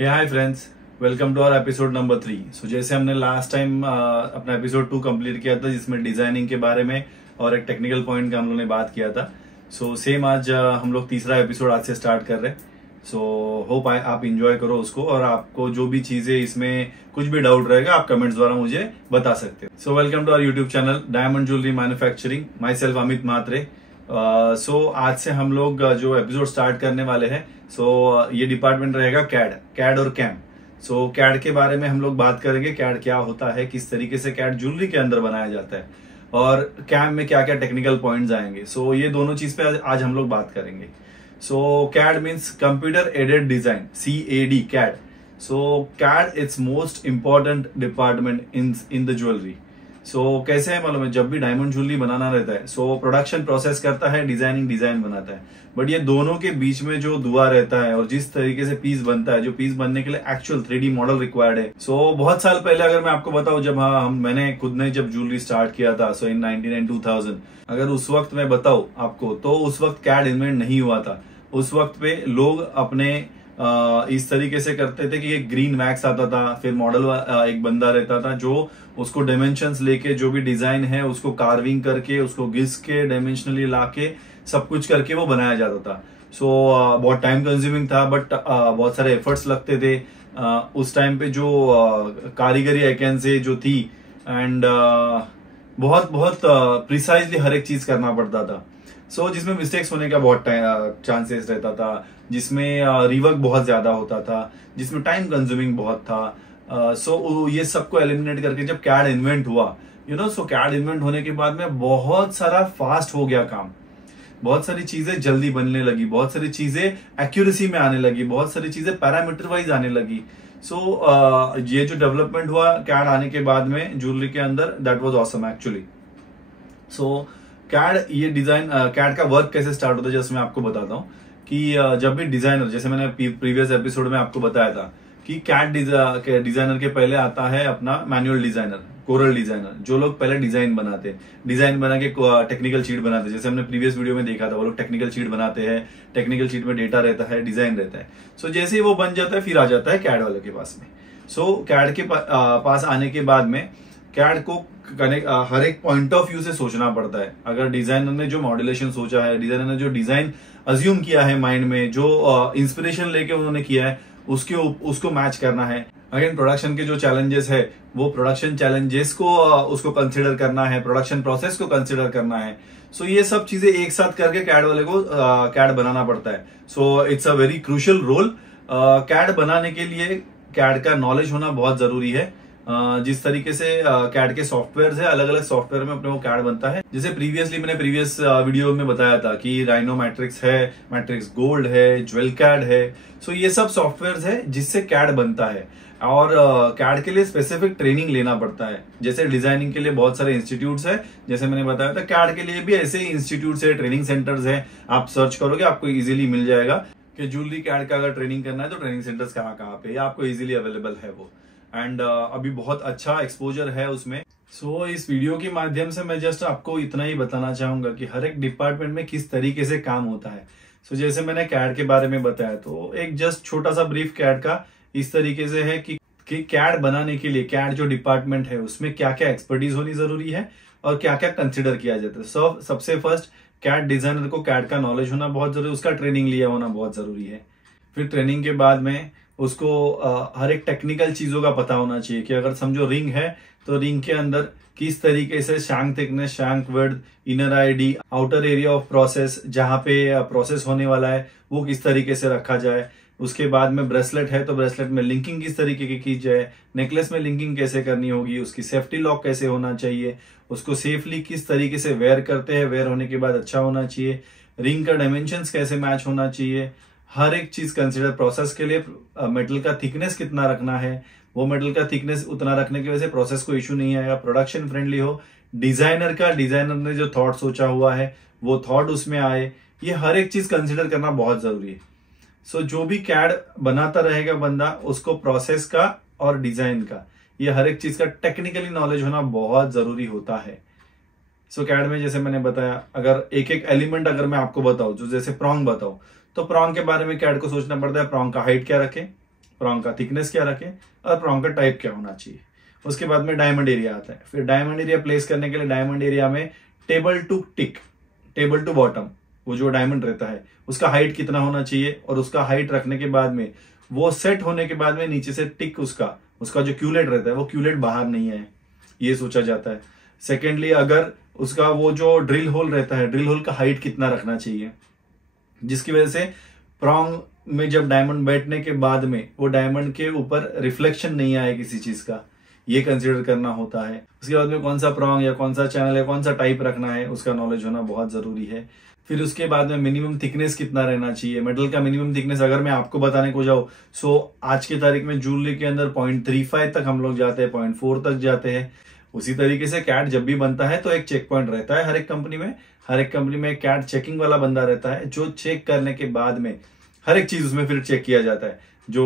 Hi friends, welcome to our episode number 3। So जैसे हमने last time अपना episode 2 complete किया था जिसमें डिजाइनिंग के बारे में और एक टेक्निकल पॉइंट का हम लोगों ने बात किया था। सो सेम आज हम लोग तीसरा एपिसोड आज से स्टार्ट कर रहे हैं। सो होप आप इंजॉय करो उसको, और आपको जो भी चीजें इसमें कुछ भी डाउट रहेगा आप कमेंट्स द्वारा मुझे बता सकते हो। So welcome to our YouTube channel diamond jewellery manufacturing, myself Amit Mhatre. So आज से हम लोग जो एपिसोड स्टार्ट करने वाले हैं, ये डिपार्टमेंट रहेगा कैड और कैम। सो कैड के बारे में हम लोग बात करेंगे, कैड क्या होता है, किस तरीके से कैड ज्वेलरी के अंदर बनाया जाता है, और कैम में क्या क्या टेक्निकल पॉइंट्स आएंगे। सो ये दोनों चीज पे आज हम लोग बात करेंगे। So CAD means computer aided design, CAD, CAD. So CAD it's most important department in the jewellery. So कैसे है मालूम है, जब भी डायमंड ज्वेलरी बनाना रहता है प्रोडक्शन प्रोसेस करता है, डिजाइन बनाता है, बट ये दोनों के बीच में जो दुआ रहता है और जिस तरीके से पीस बनता है, जो पीस बनने के लिए एक्चुअल 3D मॉडल रिक्वायर्ड है। बहुत साल पहले अगर मैं आपको बताऊं, जब मैंने खुद ने जब ज्वेलरी स्टार्ट किया था, इन 1999-2000, अगर उस वक्त मैं बताऊं आपको, तो उस वक्त कैड इन्वेंट नहीं हुआ था। उस वक्त पे लोग अपने इस तरीके से करते थे कि एक ग्रीन वैक्स आता था, फिर मॉडल एक बंदा रहता था जो उसको डायमेंशंस लेके जो भी डिजाइन है उसको कार्विंग करके, उसको घिस के, डायमेंशनली लाके सब कुछ करके वो बनाया जाता था। बहुत टाइम कंज्यूमिंग था, बट बहुत सारे एफर्ट्स लगते थे। उस टाइम पे जो कारीगरी वैकेंसी जो थी, एंड बहुत बहुत प्रिसाइजली हर एक चीज करना पड़ता था। जिसमें मिस्टेक्स होने का बहुत चांसेस रहता था, जिसमें रिवर्क बहुत ज्यादा होता था, जिसमें टाइम कंज्यूमिंग बहुत था। ये सबको एलिमिनेट करके जब कैड इन्वेंट हुआ, कैड इन्वेंट होने के बाद में बहुत सारा फास्ट हो गया काम, बहुत सारी चीजें जल्दी बनने लगी, बहुत सारी चीजें एक्यूरेसी में आने लगी, बहुत सारी चीजें पैरामीटर वाइज आने लगी। ये जो डेवलपमेंट हुआ कैड आने के बाद में ज्वेलरी के अंदर, that was awesome actually. CAD का वर्क कैसे स्टार्ट होता है, जैसे मैं आपको बताता हूँ कि जब भी डिजाइनर, जैसे मैंने प्रीवियस एपिसोड में आपको बताया था कि कैड डिजाइनर के पहले आता है अपना मैनुअल डिजाइनर, कोरल डिजाइनर, जो लोग पहले डिजाइन बनाते, डिजाइन बना के टेक्निकल शीट बनाते। जैसे हमने प्रीवियस वीडियो में देखा था, वो लोग टेक्निकल शीट बनाते हैं, टेक्निकल शीट में डेटा रहता है, डिजाइन रहता है। जैसे ही वो बन जाता है, फिर आ जाता है कैड वाले के पास में। कैड के पास आने के बाद में कैड को हर एक पॉइंट ऑफ व्यू से सोचना पड़ता है। अगर डिजाइनर ने जो मॉड्यूलेशन सोचा है, डिजाइनर ने जो डिजाइन अज्यूम किया है माइंड में, जो इंस्पिरेशन लेके उन्होंने किया है, उसको मैच करना है। अगेन प्रोडक्शन के जो चैलेंजेस है, वो प्रोडक्शन चैलेंजेस को उसको कंसिडर करना है, प्रोडक्शन प्रोसेस को कंसिडर करना है। ये सब चीजें एक साथ करके कैड वाले को कैड बनाना पड़ता है। It's a very crucial role. CAD बनाने के लिए कैड का नॉलेज होना बहुत जरूरी है। जिस तरीके से कैड के सॉफ्टवेयर है, अलग अलग सॉफ्टवेयर में अपने वो कैड बनता है। जैसे मैंने प्रीवियस वीडियो में बताया था कि राइनो मैट्रिक्स है, मैट्रिक्स गोल्ड है, ज्वेल कैड है। ये सब सॉफ्टवेयर है जिससे कैड बनता है, और कैड के लिए स्पेसिफिक ट्रेनिंग लेना पड़ता है। जैसे डिजाइनिंग के लिए बहुत सारे इंस्टीट्यूट्स है, जैसे मैंने बताया था, कैड के लिए भी ऐसे ही इंस्टीट्यूट्स है, ट्रेनिंग सेंटर्स है। आप सर्च करोगे आपको इजीली मिल जाएगा कि ज्वेलरी कैड का अगर ट्रेनिंग करना है तो ट्रेनिंग सेंटर्स कहाँ पे, आपको इजीली अवेलेबल है वो। एंड अभी बहुत अच्छा एक्सपोजर है उसमें। इस वीडियो के माध्यम से मैं जस्ट आपको इतना ही बताना चाहूंगा कि हर एक डिपार्टमेंट में किस तरीके से काम होता है। जैसे मैंने कैड के बारे में बताया, तो एक जस्ट छोटा सा ब्रीफ कैड का इस तरीके से है कि कैड बनाने के लिए कैड जो डिपार्टमेंट है उसमें क्या क्या एक्सपर्टीज होनी जरूरी है और क्या क्या कंसिडर किया जाता है। सबसे फर्स्ट, कैड डिजाइनर को कैड का नॉलेज होना बहुत जरूरी है, उसका ट्रेनिंग लिया होना बहुत जरूरी है। फिर ट्रेनिंग के बाद में उसको हर एक टेक्निकल चीजों का पता होना चाहिए कि अगर समझो रिंग है तो रिंग के अंदर किस तरीके से shank thickness, shank width, inner ID, outer area of process, जहां पे प्रोसेस होने वाला है वो किस तरीके से रखा जाए। उसके बाद में ब्रेसलेट है तो ब्रेसलेट में लिंकिंग किस तरीके की की जाए, नेकलेस में लिंकिंग कैसे करनी होगी, उसकी सेफ्टी लॉक कैसे होना चाहिए, उसको सेफली किस तरीके से वेयर करते हैं, वेयर होने के बाद अच्छा होना चाहिए, रिंग का डायमेंशंस कैसे मैच होना चाहिए, हर एक चीज कंसिडर। प्रोसेस के लिए मेटल का थिकनेस कितना रखना है, वो मेटल का थिकनेस उतना रखने की वजह से प्रोसेस को इश्यू नहीं आएगा, प्रोडक्शन फ्रेंडली हो। डिजाइनर ने जो थॉट सोचा हुआ है वो थॉट उसमें आए, ये हर एक चीज कंसिडर करना बहुत जरूरी है। जो भी कैड बनाता रहेगा बंदा, उसको प्रोसेस का और डिजाइन का, ये हर एक चीज का टेक्निकली नॉलेज होना बहुत जरूरी होता है। कैड में जैसे मैंने बताया, अगर एक एक एलिमेंट अगर मैं आपको बताऊं, जो जैसे प्रॉन्ग बताऊं, तो प्रॉन्ग के बारे में कैड को सोचना पड़ता है, प्रॉन्ग का हाइट क्या रखें, प्रॉन्ग का थिकनेस क्या रखें और प्रॉन्ग का टाइप क्या होना चाहिए। उसके बाद में डायमंड एरिया आता है। फिर डायमंड एरिया प्लेस करने के लिए डायमंड एरिया में table to tick, table to bottom, वो जो डायमंड रहता है उसका हाइट कितना होना चाहिए, और उसका हाइट रखने के बाद में वो सेट होने के बाद में नीचे से टिक उसका जो क्यूलेट रहता है वो क्यूलेट बाहर नहीं आए, ये सोचा जाता है। सेकेंडली, अगर उसका वो जो ड्रिल होल रहता है, ड्रिल होल का हाइट कितना रखना चाहिए, जिसकी वजह से प्रॉन्ग में जब डायमंड बैठने के बाद में वो डायमंड के ऊपर रिफ्लेक्शन नहीं आए किसी चीज का, ये कंसीडर करना होता है। उसके बाद में कौन सा प्रॉन्ग या कौन सा चैनल या कौन सा टाइप रखना है उसका नॉलेज होना बहुत जरूरी है। फिर उसके बाद में मिनिमम थिकनेस कितना रहना चाहिए, मेटल का मिनिमम थिकनेस अगर मैं आपको बताने को जाऊं सो आज की तारीख में ज्वेलरी के अंदर 0.35 तक हम लोग जाते हैं, 0.4 तक जाते हैं। उसी तरीके से कैट जब भी बनता है तो एक चेक पॉइंट रहता है हर एक कंपनी में एक कैट चेकिंग वाला बंदा रहता है जो चेक करने के बाद में हर एक चीज उसमें फिर चेक किया जाता है। जो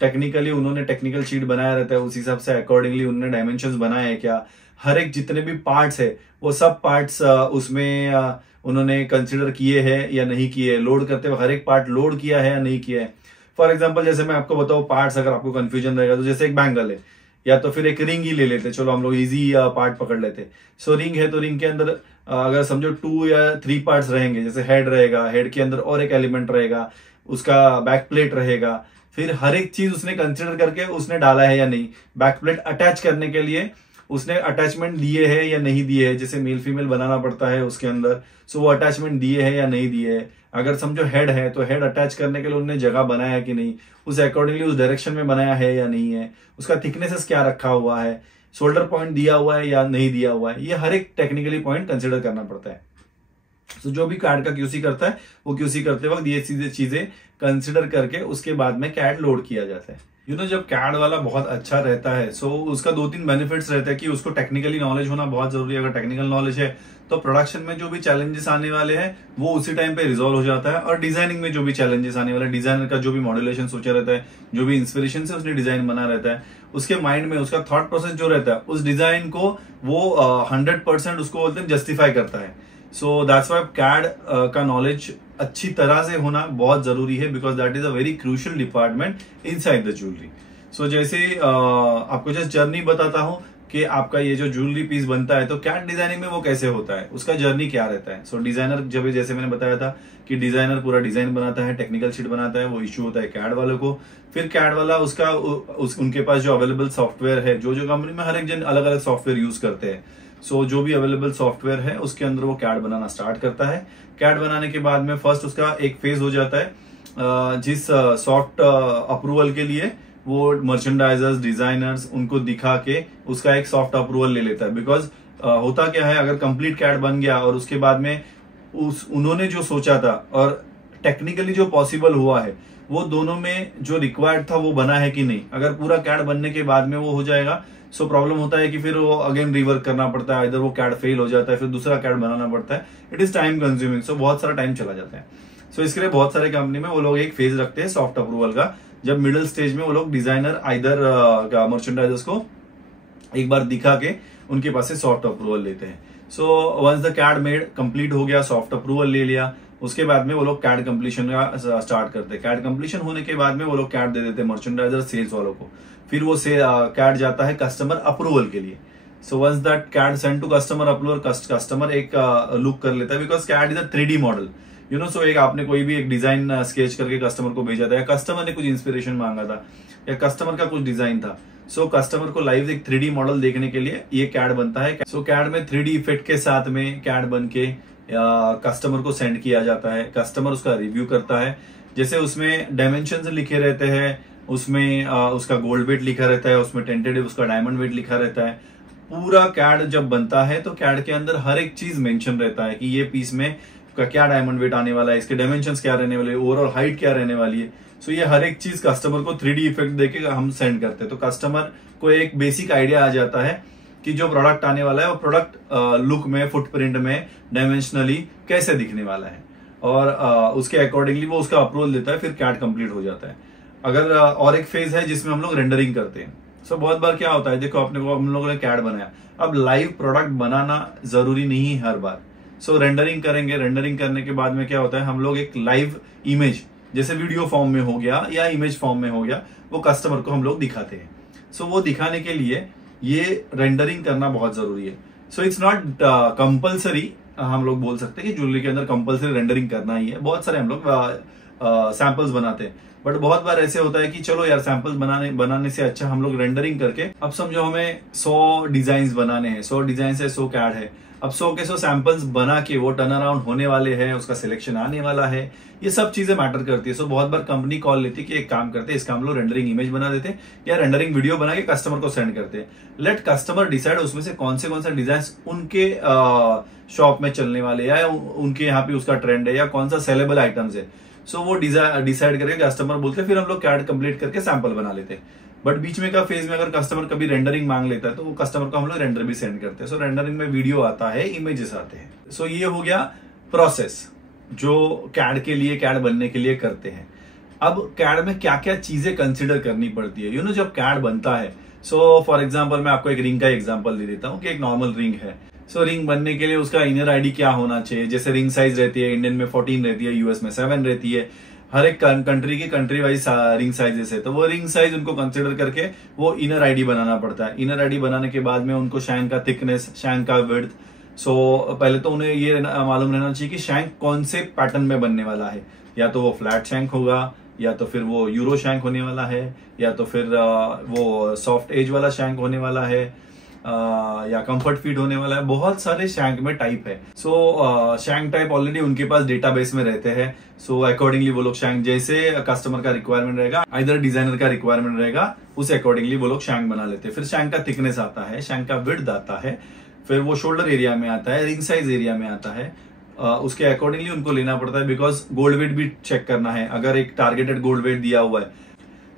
टेक्निकली उन्होंने टेक्निकल शीट बनाया रहता है उस हिसाब से अकॉर्डिंगली उन्होंने डायमेंशंस बनाए हैं क्या, हर एक जितने भी पार्ट्स है वो सब पार्ट्स उसमें उन्होंने कंसिडर किए हैं या नहीं किए, लोड करते हुए हर एक पार्ट लोड किया है या नहीं किया है। फॉर एग्जाम्पल जैसे मैं आपको बताऊं पार्ट्स, अगर आपको कंफ्यूजन रहेगा तो जैसे एक बैंगल है या तो फिर एक रिंग ही ले लेते, चलो हम लोग इजी पार्ट पकड़ लेते। सो रिंग है तो रिंग के अंदर अगर समझो 2 या 3 पार्ट्स रहेंगे, जैसे हेड रहेगा, हेड के अंदर और एक एलिमेंट रहेगा, उसका बैक प्लेट रहेगा, फिर हर एक चीज उसने कंसिडर करके उसने डाला है या नहीं। बैक प्लेट अटैच करने के लिए उसने अटैचमेंट दिए है या नहीं दिए है, जैसे मेल फीमेल बनाना पड़ता है उसके अंदर, सो वो अटैचमेंट दिए है या नहीं दिए है। अगर समझो हेड है तो हेड अटैच करने के लिए उन्होंने जगह बनाया है कि नहीं, उस अकॉर्डिंगली उस डायरेक्शन में बनाया है या नहीं है, उसका थिकनेसेस क्या रखा हुआ है, शोल्डर पॉइंट दिया हुआ है या नहीं दिया हुआ है, ये हर एक टेक्निकली पॉइंट कंसिडर करना पड़ता है। तो जो भी कैड का क्यूसी करता है वो क्यूसी करते वक्त ये चीजें कंसिडर करके उसके बाद में कैड लोड किया जाता है। जब कैड वाला बहुत अच्छा रहता है सो उसका 2-3 बेनिफिट्स रहते हैं कि उसको टेक्निकली नॉलेज होना बहुत जरूरी है। अगर टेक्निकल नॉलेज है तो प्रोडक्शन में जो भी चैलेंजेस आने वाले हैं वो उसी टाइम पे रिजॉल्व हो जाता है, और डिजाइनिंग में जो भी चैलेंजेस आने वाले, डिजाइनर का जो भी मॉड्यूलेशन सोचा रहता है, जो भी इंस्पिरेशन से उसने डिजाइन बना रहता है, उसके माइंड में उसका थॉट प्रोसेस जो रहता है उस डिजाइन को वो 100% उसको बोलते हैं जस्टिफाई करता है। सो दैट्स व्हाई कैड का नॉलेज अच्छी तरह से होना बहुत जरूरी है, because that is a very crucial department inside the jewellery. So जैसे आपको जस्ट जर्नी बताता हूं कि आपका ये जो ज्वेलरी पीस बनता है तो कैड डिजाइनिंग में वो कैसे होता है, उसका जर्नी क्या रहता है। सो डिजाइनर जब जैसे मैंने बताया था कि डिजाइनर पूरा डिजाइन बनाता है, टेक्निकल शीट बनाता है, वो इश्यू होता है कैड वालों को। फिर कैड वाला उनके पास जो अवेलेबल सॉफ्टवेयर है, जो कंपनी में हर एक जन अलग अलग सॉफ्टवेयर यूज करते हैं, सो जो भी अवेलेबल सॉफ्टवेयर है उसके अंदर वो कैड बनाना स्टार्ट करता है। कैड बनाने के बाद में फर्स्ट उसका एक फेज हो जाता है जिस सॉफ्ट अप्रूवल के लिए वो मर्चेंडाइजर्स, डिजाइनर्स उनको दिखा के उसका एक सॉफ्ट अप्रूवल ले लेता है। बिकॉज होता क्या है, अगर कंप्लीट कैड बन गया और उसके बाद में उन्होंने जो सोचा था और टेक्निकली जो पॉसिबल हुआ है वो दोनों में जो रिक्वायर्ड था वो बना है कि नहीं। अगर पूरा कैड बनने के बाद में वो हो जाएगा सो प्रॉब्लम होता है कि फिर वो अगेन रिवर्क करना पड़ता है, इधर वो कैड फेल हो जाता है, फिर दूसरा कैड बनाना पड़ता है। इट इज टाइम कंज्यूमिंग, सो बहुत सारा टाइम चला जाता है। सो इसके लिए बहुत सारे कंपनी में वो लोग एक फेज रखते हैं सॉफ्ट अप्रूवल का, जब मिडिल स्टेज में वो लोग डिजाइनर आइदर मर्चेंडाइजर्स को एक बार दिखा के उनके पास से सॉफ्ट अप्रूवल लेते हैं। So once the CAD made complete हो गया, सॉफ्ट अप्रूवल ले लिया, उसके बाद में वो लोग कैड कंप्लीशन का स्टार्ट करते हैं। कैड कंप्लीशन होने के बाद में वो लोग कैड दे देते हैं मर्चेंडाइजर सेल्स वालों को, फिर वो कैड जाता है कस्टमर अप्रूवल के लिए। So once that CAD send to customer approval, customer एक लुक कर लेता है, because CAD is a 3D model. So एक आपने कोई भी एक डिजाइन स्केच करके कस्टमर को भेजा था, या कस्टमर ने कुछ इंस्पिरेशन मांगा था, या कस्टमर का कुछ डिजाइन था, सो कस्टमर को लाइव एक 3D मॉडल देखने के लिए ये कैड बनता है। सो कैड में 3D इफेक्ट के साथ में कैड बन के कस्टमर को सेंड किया जाता है, कस्टमर उसका रिव्यू करता है। जैसे उसमें डायमेंशन लिखे रहते हैं, उसमें उसका गोल्ड वेट लिखा रहता है, उसमें टेंटेटिव उसका डायमंड वेट लिखा रहता है। पूरा कैड जब बनता है तो कैड के अंदर हर एक चीज मेंशन रहता है कि ये पीस में का क्या डायमंड वेट आने वाला है, इसके डायमेंशंस क्या रहने वाले, ओवरऑल हाइट क्या रहने वाली है। सो ये हर एक चीज कस्टमर को 3D इफेक्ट देके हम सेंड करते हैं, तो कस्टमर को एक बेसिक आइडिया आ जाता है कि जो प्रोडक्ट आने वाला है वो प्रोडक्ट लुक में, फुटप्रिंट में, डायमेंशनली कैसे दिखने वाला है, और उसके अकॉर्डिंगली वो उसका अप्रूवल देता है, फिर कैड कंप्लीट हो जाता है। अगर और एक फेज है जिसमें हम लोग रेंडरिंग करते हैं। सो बहुत बार क्या होता है, देखो अपने को हम लोगों ने कैड बनाया, अब लाइव प्रोडक्ट बनाना जरूरी नहीं हर बार। सो रेंडरिंग करेंगे, रेंडरिंग करने के बाद में क्या होता है, हम लोग एक लाइव इमेज जैसे वीडियो फॉर्म में हो गया या इमेज फॉर्म में हो गया, वो कस्टमर को हम लोग दिखाते हैं। सो वो दिखाने के लिए ये रेंडरिंग करना बहुत जरूरी है। सो इट्स नॉट कंपल्सरी, हम लोग बोल सकते हैं कि ज्वेलरी के अंदर कंपल्सरी रेंडरिंग करना ही है। बहुत सारे हम लोग सैंपल्स बनाते हैं, बट बहुत बार ऐसे होता है कि चलो यार सैंपल्स बनाने से अच्छा हम लोग रेंडरिंग करके, अब समझो हमें 100 डिजाइन बनाने हैं, 100 डिजाइन है, 100 कैड है, अब 100 के 100 सैंपल्स बना के वो टर्न अराउंड होने वाले हैं, उसका सिलेक्शन आने वाला है, ये सब चीजें मैटर करती है। सो बहुत बार कंपनी कॉल लेती है कि एक काम करते हैं, इसका हम लोग रेंडरिंग इमेज बना देते हैं या रेंडरिंग वीडियो बना के कस्टमर को सेंड करते हैं। लेट कस्टमर डिसाइड उसमें से कौन से डिजाइन उनके शॉप में चलने वाले या उनके यहाँ पे उसका ट्रेंड है या कौन सा सेलेबल आइटम्स है। सो वो डिसाइड करके कस्टमर बोलते हैं, फिर हम लोग कैड कंप्लीट करके सैंपल बना लेते हैं। बट बीच में का फेज में अगर कस्टमर कभी रेंडरिंग मांग लेता है तो वो कस्टमर को हम लोग रेंडर भी सेंड करते हैं। सो रेंडरिंग में वीडियो आता है, इमेजेस आते हैं। सो ये हो गया प्रोसेस जो कैड के लिए, कैड बनने के लिए करते हैं। अब कैड में क्या क्या चीजें कंसिडर करनी पड़ती है, जब कैड बनता है। सो फॉर एग्जाम्पल मैं आपको एक रिंग का एग्जाम्पल दे देता हूँ कि एक नॉर्मल रिंग है। सो रिंग बनने के लिए उसका इनर आईडी क्या होना चाहिए। जैसे रिंग साइज रहती है, इंडियन में 14 रहती है, यूएस में 7 रहती है। हर एक कंट्री की कंट्री वाइज रिंग साइजेस है, तो वो रिंग साइज उनको कंसिडर करके वो इनर आईडी बनाना पड़ता है। इनर आईडी बनाने के बाद में उनको शैंक का थिकनेस, शैंक का विड्थ। सो पहले तो उन्हें ये मालूम रहना चाहिए कि शैंक कौन से पैटर्न में बनने वाला है, या तो वो फ्लैट शैंक होगा, या तो फिर वो यूरो शैंक होने वाला है, या तो फिर वो सॉफ्ट एज वाला शैंक होने वाला है, या कंफर्ट फीट होने वाला है। बहुत सारे शैंक में टाइप है। सो शैंक टाइप ऑलरेडी उनके पास डेटाबेस में रहते हैं। सो अकॉर्डिंगली वो लोग शैंक, जैसे कस्टमर का रिक्वायरमेंट रहेगा, इधर डिजाइनर का रिक्वायरमेंट रहेगा, उस अकॉर्डिंगली वो लोग शैंक बना लेते हैं। फिर शैंक का थिकनेस आता है, शैंक का विड्थ आता है, फिर वो शोल्डर एरिया में आता है, रिंग साइज एरिया में आता है। उसके अकॉर्डिंगली उनको लेना पड़ता है, बिकॉज गोल्ड वेट भी चेक करना है। अगर एक टारगेटेड गोल्ड वेट दिया हुआ है,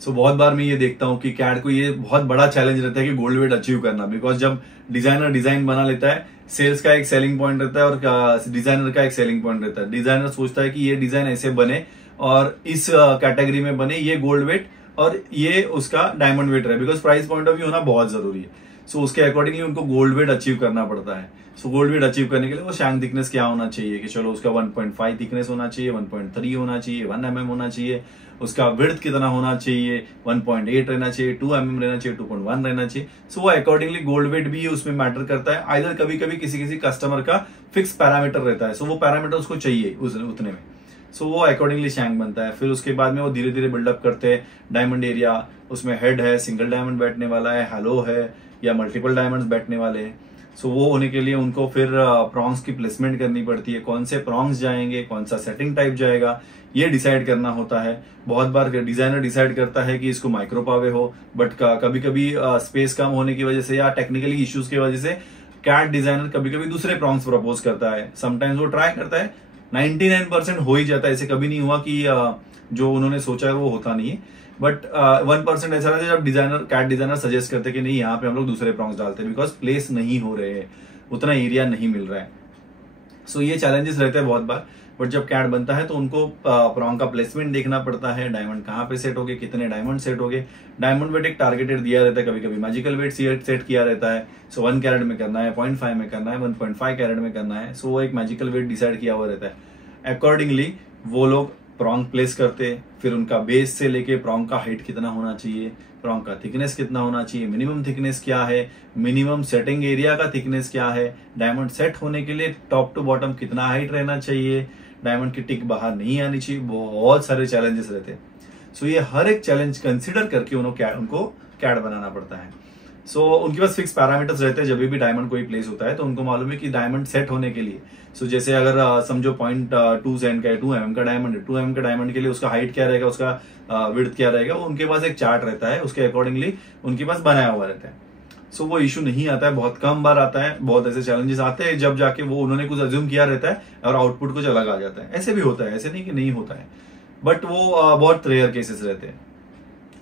सो बहुत बार मैं ये देखता हूँ कि कैड को ये बहुत बड़ा चैलेंज रहता है कि गोल्ड वेट अचीव करना। बिकॉज जब डिजाइनर डिजाइन बना लेता है, सेल्स का एक सेलिंग पॉइंट रहता है और डिजाइनर का एक सेलिंग पॉइंट रहता है। डिजाइनर सोचता है कि ये डिजाइन ऐसे बने और इस कैटेगरी में बने, ये गोल्ड वेट और ये उसका डायमंड वेट रहे, because price point of view होना बहुत जरूरी है। सो उसके अकॉर्डिंगली उनको गोल्ड वेट अचीव करना पड़ता है। सो गोल्ड वेट अचीव करने के लिए वो शैंक थिकनेस क्या होना चाहिए कि चलो उसका 1.5 थिकनेस होना चाहिए, 1.3 होना चाहिए, 1 mm होना चाहिए। उसका विड्थ कितना होना चाहिए, 1.8 रहना चाहिए, 2 mm रहना चाहिए, 2.1 रहना चाहिए। सो वो अकॉर्डिंगली गोल्ड वेट भी उसमें मैटर करता है। आइदर कभी कभी किसी कस्टमर का फिक्स पैरामीटर रहता है, सो वो पैरामीटर उसको चाहिए उतने में। सो वो अकॉर्डिंगली शैंक बनता है। फिर उसके बाद में वो धीरे धीरे बिल्डअप करते हैं। डायमंड एरिया, उसमें हेड है, सिंगल डायमंड बैठने वाला है, हैलो है, या मल्टीपल डायमंड्स बैठने वाले हैं। सो वो होने के लिए उनको फिर प्रॉन्ग्स की प्लेसमेंट करनी पड़ती है। कौन से प्रॉन्ग्स जाएंगे, कौन सा सेटिंग टाइप जाएगा, ये डिसाइड करना होता है। बहुत बार डिजाइनर डिसाइड करता है कि इसको माइक्रो पावे हो, बट कभी कभी स्पेस कम होने की वजह से या टेक्निकली इश्यूज की वजह से कैड डिजाइनर कभी कभी दूसरे प्रॉन्ग्स प्रपोज करता है। समटाइम्स वो ट्राई करता है, 99% हो ही जाता है। ऐसे कभी नहीं हुआ कि जो उन्होंने सोचा है वो होता नहीं है। बट 1% ऐसा रहता है जब कैड डिजाइनर सजेस्ट करते कि नहीं, यहाँ पे हम लोग दूसरे प्रॉन्ग्स डालते हैं, बिकॉज प्लेस नहीं हो रहे हैं, उतना एरिया नहीं मिल रहा है। सो ये चैलेंजेस रहते हैं बहुत बार। बट जब कैड बनता है तो उनको प्रॉन्ग का प्लेसमेंट देखना पड़ता है, डायमंड कहाँ पे सेट हो गए, कितने डायमंड सेट हो गए। डायमंड वेट एक टारगेटेड दिया रहता है, कभी कभी मैजिकल वेट सेट किया रहता है। सो 1 कैरेट में करना है, 0.5 में करना है, 1.5 कैरेट में करना है। सो वो एक मैजिकल वेट डिसाइड किया हुआ रहता है। अकॉर्डिंगली वो लोग प्रॉन्ग प्लेस करते, फिर उनका बेस से लेके प्रॉन्ग का हाइट कितना होना चाहिए, प्रॉन्ग का थिकनेस कितना होना चाहिए, मिनिमम थिकनेस क्या है, मिनिमम सेटिंग एरिया का थिकनेस क्या है, डायमंड सेट होने के लिए टॉप टू बॉटम कितना हाइट रहना चाहिए, डायमंड की टिक बाहर नहीं आनी चाहिए। बहुत सारे चैलेंजेस रहते हैं। सो ये हर एक चैलेंज कंसिडर करके उनको कैड बनाना पड़ता है। सो उनके पास फिक्स पैरामीटर्स रहते हैं। जब भी डायमंड कोई प्लेस होता है तो उनको मालूम है कि डायमंड सेट होने के लिए, सो जैसे अगर समझो 0.2 सेंट का है, 2 mm का डायमंड है, 2 mm का डायमंड के लिए उसका हाइट क्या रहेगा, उसका विड्थ क्या रहेगा, वो उनके पास एक चार्ट रहता है, उसके अकॉर्डिंगली उनके पास बनाया हुआ रहता है। सो वो इशू नहीं आता है, बहुत कम बार आता है। बहुत ऐसे चैलेंजेस आते हैं जब जाके वो उन्होंने कुछ अज्यूम किया रहता है और आउटपुट कुछ अलग आ जाता है। ऐसे भी होता है, ऐसे नहीं कि नहीं होता है, बट वो बहुत रेयर केसेस रहते हैं।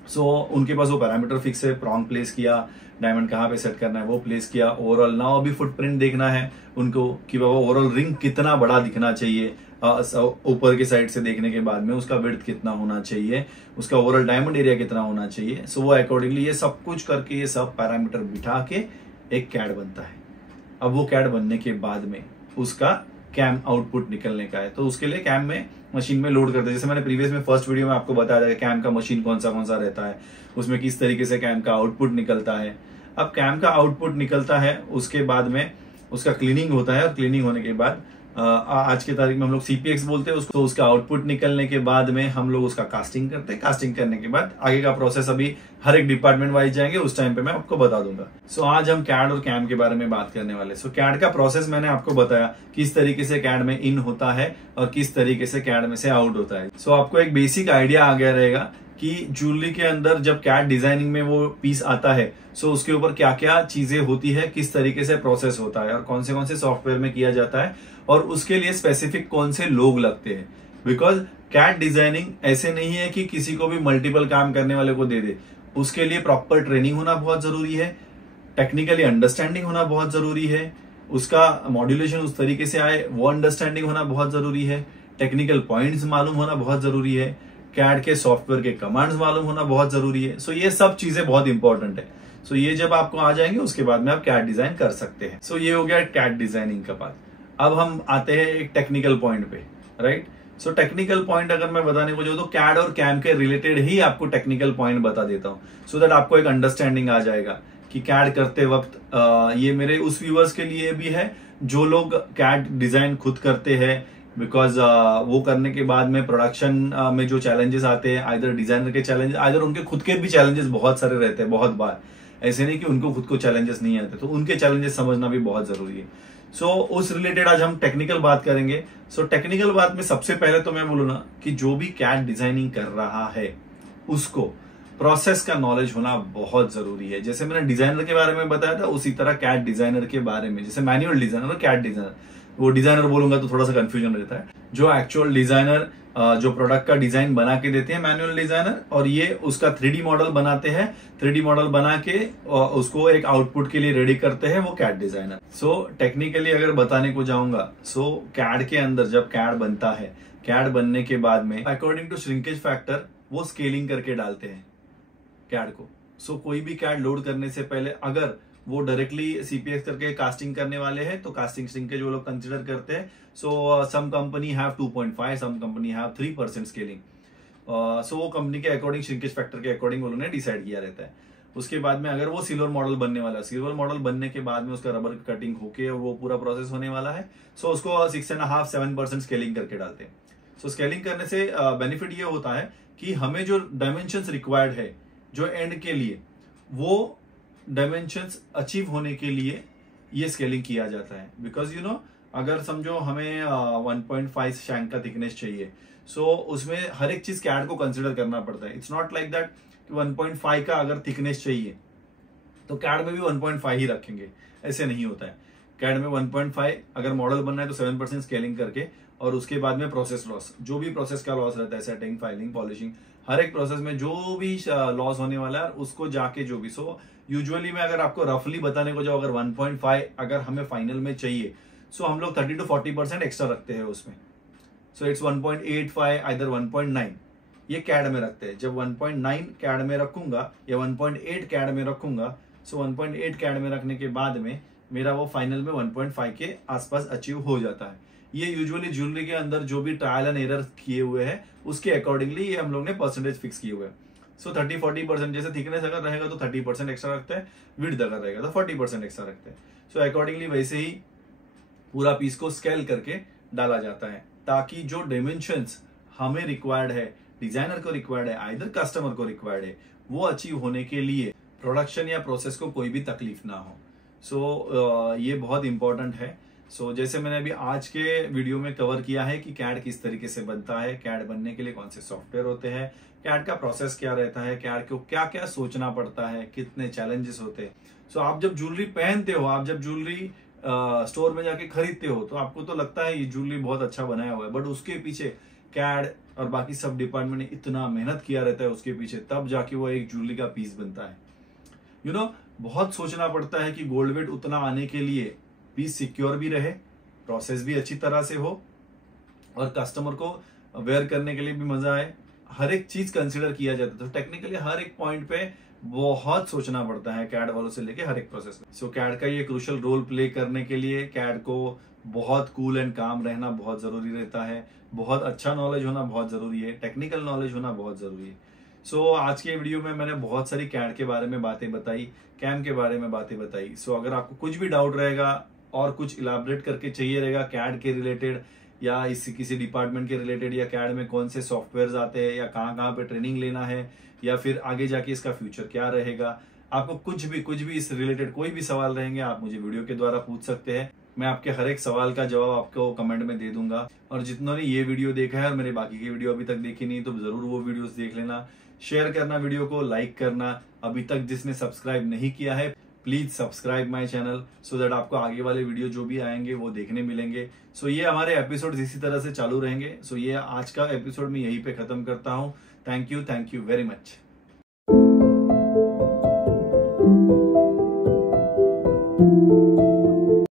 सो उनके पास वो पैरामीटर फिक्स है, प्रॉन्ग प्लेस किया, डायमंड कहाँ पे सेट करना है वो प्लेस किया। ओवरऑल नाउ अभी फुटप्रिंट देखना है उनको कि बाबा ओवरऑल रिंग कितना बड़ा दिखना चाहिए, ऊपर के साइड से देखने के बाद में उसका विड्थ कितना होना चाहिए, उसका ओवरऑल डायमंड एरिया कितना होना चाहिए। सो वो अकॉर्डिंगली ये सब कुछ करके, ये सब पैरामीटर बिठा के एक कैड बनता है। अब वो कैड बनने के बाद में उसका कैम आउटपुट निकलने का है, तो उसके लिए कैम में मशीन में लोड करते हैं। जैसे मैंने प्रीवियस में फर्स्ट वीडियो में आपको बताया था कि कैम का मशीन कौन सा रहता है, उसमें किस तरीके से कैम का आउटपुट निकलता है। अब कैम का आउटपुट निकलता है, उसके बाद में उसका क्लीनिंग होता है, और क्लीनिंग होने के बाद आज के तारीख में हम लोग CPX बोलते हैं उसको। तो उसका आउटपुट निकलने के बाद में हम लोग उसका कास्टिंग करते हैं। कास्टिंग करने के बाद आगे का प्रोसेस अभी हर एक डिपार्टमेंट वाइज जाएंगे, उस टाइम पे मैं आपको बता दूंगा। सो आज हम कैड और कैम के बारे में बात करने वाले। सो कैड का प्रोसेस मैंने आपको बताया किस तरीके से कैड में इन होता है और किस तरीके से कैड में से आउट होता है। सो आपको एक बेसिक आइडिया आ गया रहेगा कि ज्वेलरी के अंदर जब कैड डिजाइनिंग में वो पीस आता है, सो उसके ऊपर क्या क्या चीजें होती है, किस तरीके से प्रोसेस होता है और कौन से सॉफ्टवेयर में किया जाता है, और उसके लिए स्पेसिफिक कौन से लोग लगते हैं। बिकॉज कैड डिजाइनिंग ऐसे नहीं है कि किसी को भी मल्टीपल काम करने वाले को दे दे। उसके लिए प्रॉपर ट्रेनिंग होना बहुत जरूरी है, टेक्निकली अंडरस्टैंडिंग होना बहुत जरूरी है, उसका मॉड्यूलेशन उस तरीके से आए वो अंडरस्टैंडिंग होना बहुत जरूरी है, टेक्निकल पॉइंट्स मालूम होना बहुत जरूरी है, कैड के सॉफ्टवेयर के कमांड्स मालूम होना बहुत जरूरी है। सो ये सब चीजें बहुत इंपॉर्टेंट है। सो ये जब आपको आ जाएंगे उसके बाद में आप कैड डिजाइन कर सकते हैं। सो ये हो गया कैड डिजाइनिंग का पार्ट। अब हम आते हैं एक टेक्निकल पॉइंट पे, राइट। सो टेक्निकल पॉइंट अगर मैं बताने को जाऊँ तो कैड और कैम के रिलेटेड ही आपको टेक्निकल पॉइंट बता देता हूँ, सो दैट आपको एक अंडरस्टैंडिंग आ जाएगा कि कैड करते वक्त ये मेरे उस व्यूअर्स के लिए भी है जो लोग कैड डिजाइन खुद करते हैं। बिकॉज वो करने के बाद में प्रोडक्शन में जो चैलेंजेस आते हैं, आइदर डिजाइनर के चैलेंजेस, आइदर उनके खुद के भी चैलेंजेस बहुत सारे रहते हैं। बहुत बार ऐसे नहीं कि उनको खुद को चैलेंजेस नहीं आते, तो उनके चैलेंजेस समझना भी बहुत जरूरी है। सो उस रिलेटेड आज हम टेक्निकल बात करेंगे। सो टेक्निकल बात में सबसे पहले तो मैं बोलूँ ना कि जो भी कैड डिजाइनिंग कर रहा है उसको प्रोसेस का नॉलेज होना बहुत जरूरी है। जैसे मैंने डिजाइनर के बारे में बताया था, उसी तरह कैड डिजाइनर के बारे में, जैसे मैनुअल डिजाइनर और कैड डिजाइनर, वो डिजाइनर बोलूंगा तो थोड़ा सा कंफ्यूजन रहता है। जो एक्चुअल डिजाइनर जो प्रोडक्ट का डिजाइन बना के देते हैं मैनुअल डिजाइनर, और ये उसका 3D मॉडल बनाते हैं, 3D मॉडल बना के उसको एक आउटपुट के लिए रेडी करते हैं, वो कैड डिजाइनर। सो टेक्निकली अगर बताने को जाऊंगा, सो कैड के अंदर जब कैड बनता है, कैड बनने के बाद में अकॉर्डिंग टू श्रिंकेज फैक्टर वो स्केलिंग करके डालते हैं कैड को। सो कोई भी कैड लोड करने से पहले अगर वो डायरेक्टली CPX करके कास्टिंग करने वाले हैं तो कास्टिंग श्रिंकेज वो लोग कंसिडर करते हैं। So some company have 2.5, some company have 3% scaling. So वो कंपनी के अकॉर्डिंग, श्रिंकेज फैक्टर के अकॉर्डिंग वो लोगों ने डिसाइड किया रहता है। उसके बाद में अगर वो सिल्वर मॉडल बनने वाला है, सिल्वर मॉडल बनने के बाद में उसका रबर कटिंग होके वो पूरा प्रोसेस होने वाला है, सो उसको 6.5-7% स्केलिंग करके डालते हैं। सो स्केलिंग करने से बेनिफिट ये होता है कि हमें जो डायमेंशंस रिक्वायर्ड है जो एंड के लिए, वो डायमेंशंस अचीव होने के लिए ये स्केलिंग किया जाता है। बिकॉज यू नो, अगर समझो हमें 1.5 शैंक का थिकनेस चाहिए, सो उसमें हर एक चीज कैड को कंसिडर करना पड़ता है। इट्स नॉट लाइक दैट 1.5 का अगर थिकनेस चाहिए तो कैड में भी 1.5 ही रखेंगे, ऐसे नहीं होता है। कैड में 1.5 अगर मॉडल बनना है तो 7% स्केलिंग करके, और उसके बाद में प्रोसेस लॉस, जो भी प्रोसेस का लॉस रहता है, सेटिंग, फाइलिंग, पॉलिशिंग, हर एक प्रोसेस में जो भी लॉस होने वाला है उसको जाके जो भी। सो यूजुअली मैं अगर आपको रफली बताने को जाऊँ, अगर 1.5 अगर हमें फाइनल में चाहिए, सो हम लोग 30-40% एक्स्ट्रा रखते हैं उसमें। सो इट्स 1.85 आइदर 1.9 ये कैड में रखते हैं। जब 1.9 कैड में रखूंगा या 1.8 कैड में रखूंगा, सो 1.8 कैड में रखने के बाद में मेरा वो फाइनल में 1.5 के आसपास अचीव हो जाता है। ये यूजुअली ज्वेलरी के अंदर जो भी ट्रायल एंड एरर किए हुए हैं उसके अकॉर्डिंगली ये हम लोग ने परसेंटेज फिक्स किए हुए हैं। सो 30-40%, जैसे थिकनेस अगर रहेगा तो 30% एक्स्ट्रा रखते हैं, विड्थ अगर रहेगा तो 40% एक्स्ट्रा रखते हैं। सो अकॉर्डिंगली वैसे ही पूरा पीस को स्केल करके डाला जाता है, ताकि जो डायमेंशंस हमें रिक्वायर्ड है, डिजाइनर को रिक्वायर्ड है, आइदर कस्टमर को रिक्वायर्ड है, वो अचीव होने के लिए प्रोडक्शन या प्रोसेस को कोई भी तकलीफ ना हो। सो ये बहुत इंपॉर्टेंट है। सो जैसे मैंने अभी आज के वीडियो में कवर किया है कि कैड किस तरीके से बनता है, कैड बनने के लिए कौन से सॉफ्टवेयर होते हैं, कैड का प्रोसेस क्या रहता है, कैड को क्या क्या सोचना पड़ता है, कितने चैलेंजेस होते हैं। सो आप जब ज्वेलरी पहनते हो, आप जब ज्वेलरी स्टोर में जाके खरीदते हो, तो आपको तो लगता है ये ज्वेलरी बहुत अच्छा बनाया हुआ है, बट उसके पीछे कैड और बाकी सब डिपार्टमेंट ने इतना मेहनत किया रहता है उसके पीछे, तब जाके वो एक ज्वेलरी का पीस बनता है। यू नो, बहुत सोचना पड़ता है कि गोल्ड वेट उतना आने के लिए पीस सिक्योर भी रहे, प्रोसेस भी अच्छी तरह से हो, और कस्टमर को वेयर करने के लिए भी मजा आए। हर एक चीज कंसिडर किया जाता है। तो टेक्निकली हर एक पॉइंट पे बहुत सोचना पड़ता है कैड वालों से लेके हर एक प्रोसेस में। सो कैड का ये क्रूशियल रोल प्ले करने के लिए कैड को बहुत कूल एंड काम रहना बहुत जरूरी रहता है, बहुत अच्छा नॉलेज होना बहुत जरूरी है, टेक्निकल नॉलेज होना बहुत जरूरी है। सो आज के वीडियो में मैंने बहुत सारी कैड के बारे में बातें बताई, कैम के बारे में बातें बताई। सो अगर आपको कुछ भी डाउट रहेगा और कुछ इलाबरेट करके चाहिए रहेगा कैड के रिलेटेड या इस किसी डिपार्टमेंट के रिलेटेड, या कैड में कौन से सॉफ्टवेयर्स आते हैं या कहाँ कहाँ पे ट्रेनिंग लेना है, या फिर आगे जाके इसका फ्यूचर क्या रहेगा, आपको कुछ भी इस रिलेटेड कोई भी सवाल रहेंगे आप मुझे वीडियो के द्वारा पूछ सकते हैं। मैं आपके हर एक सवाल का जवाब आपको कमेंट में दे दूंगा। और जितनों ने ये वीडियो देखा है और मेरे बाकी की वीडियो अभी तक देखी नहीं तो जरूर वो वीडियोस देख लेना, शेयर करना वीडियो को, लाइक करना। अभी तक जिसने सब्सक्राइब नहीं किया है please subscribe my channel so that आपको आगे वाले वीडियो जो भी आएंगे वो देखने मिलेंगे। सो ये हमारे एपिसोड इसी तरह से चालू रहेंगे। सो ये आज का एपिसोड मैं यहीं पे खत्म करता हूँ। Thank you very much.